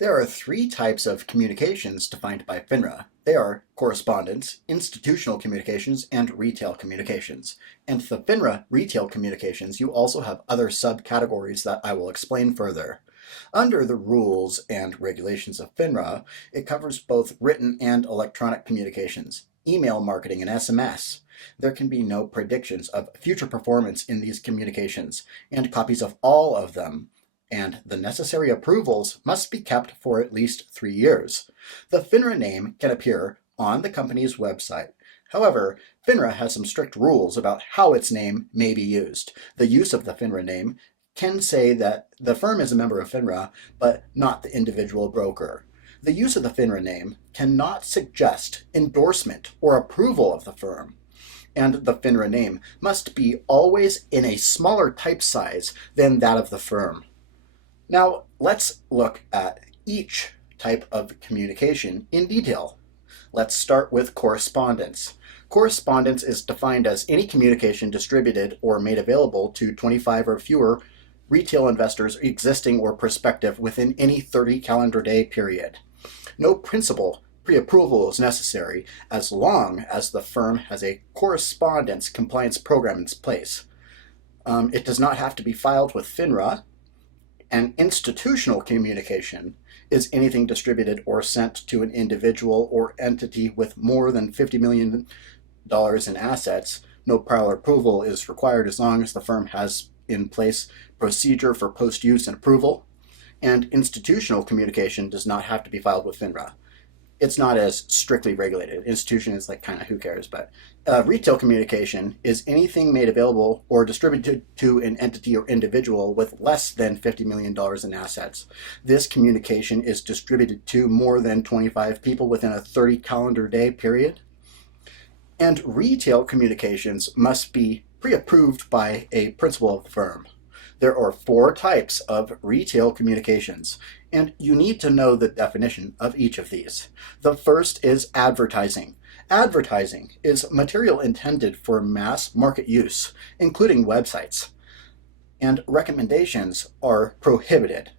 There are three types of communications defined by FINRA. They are correspondence, institutional communications, and retail communications. And the FINRA retail communications, you also have other subcategories that I will explain further. Under the rules and regulations of FINRA, it covers both written and electronic communications, email marketing, and SMS. There can be no predictions of future performance in these communications, and copies of all of them and the necessary approvals must be kept for at least 3 years. The FINRA name can appear on the company's website. However, FINRA has some strict rules about how its name may be used. The use of the FINRA name can say that the firm is a member of FINRA, but not the individual broker. The use of the FINRA name cannot suggest endorsement or approval of the firm. And the FINRA name must be always in a smaller type size than that of the firm. Now, let's look at each type of communication in detail. Let's start with correspondence. Correspondence is defined as any communication distributed or made available to 25 or fewer retail investors existing or prospective within any 30 calendar day period. No principal pre-approval is necessary as long as the firm has a correspondence compliance program in place. It does not have to be filed with FINRA. An institutional communication is anything distributed or sent to an individual or entity with more than $50 million in assets. No prior approval is required as long as the firm has in place procedure for post-use and approval. And institutional communication does not have to be filed with FINRA. It's not as strictly regulated. Institution is like kind of who cares, but retail communication is anything made available or distributed to an entity or individual with less than $50 million in assets. This communication is distributed to more than 25 people within a 30 calendar day period. And retail communications must be pre-approved by a principal of the firm. There are 4 types of retail communications, and you need to know the definition of each of these. The first is advertising. Advertising is material intended for mass market use, including websites, and recommendations are prohibited.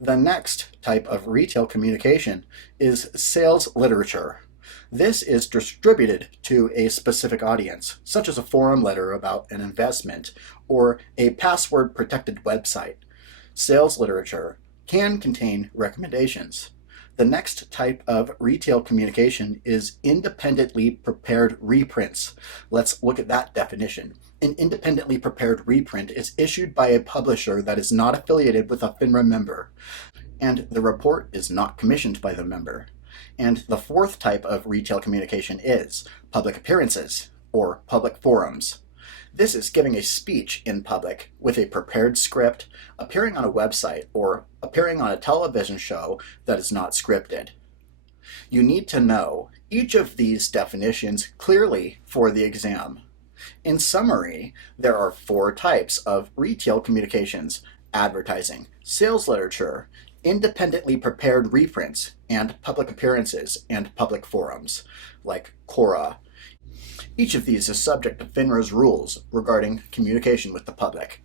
The next type of retail communication is sales literature. This is distributed to a specific audience, such as a forum letter about an investment or a password-protected website. Sales literature can contain recommendations. The next type of retail communication is independently prepared reprints. Let's look at that definition. An independently prepared reprint is issued by a publisher that is not affiliated with a FINRA member, and the report is not commissioned by the member. And the fourth type of retail communication is public appearances or public forums. This is giving a speech in public with a prepared script, appearing on a website, or appearing on a television show that is not scripted. You need to know each of these definitions clearly for the exam. In summary, there are 4 types of retail communications: advertising, sales literature, independently prepared reprints, and public appearances and public forums, like Cora. Each of these is subject to FINRA's rules regarding communication with the public.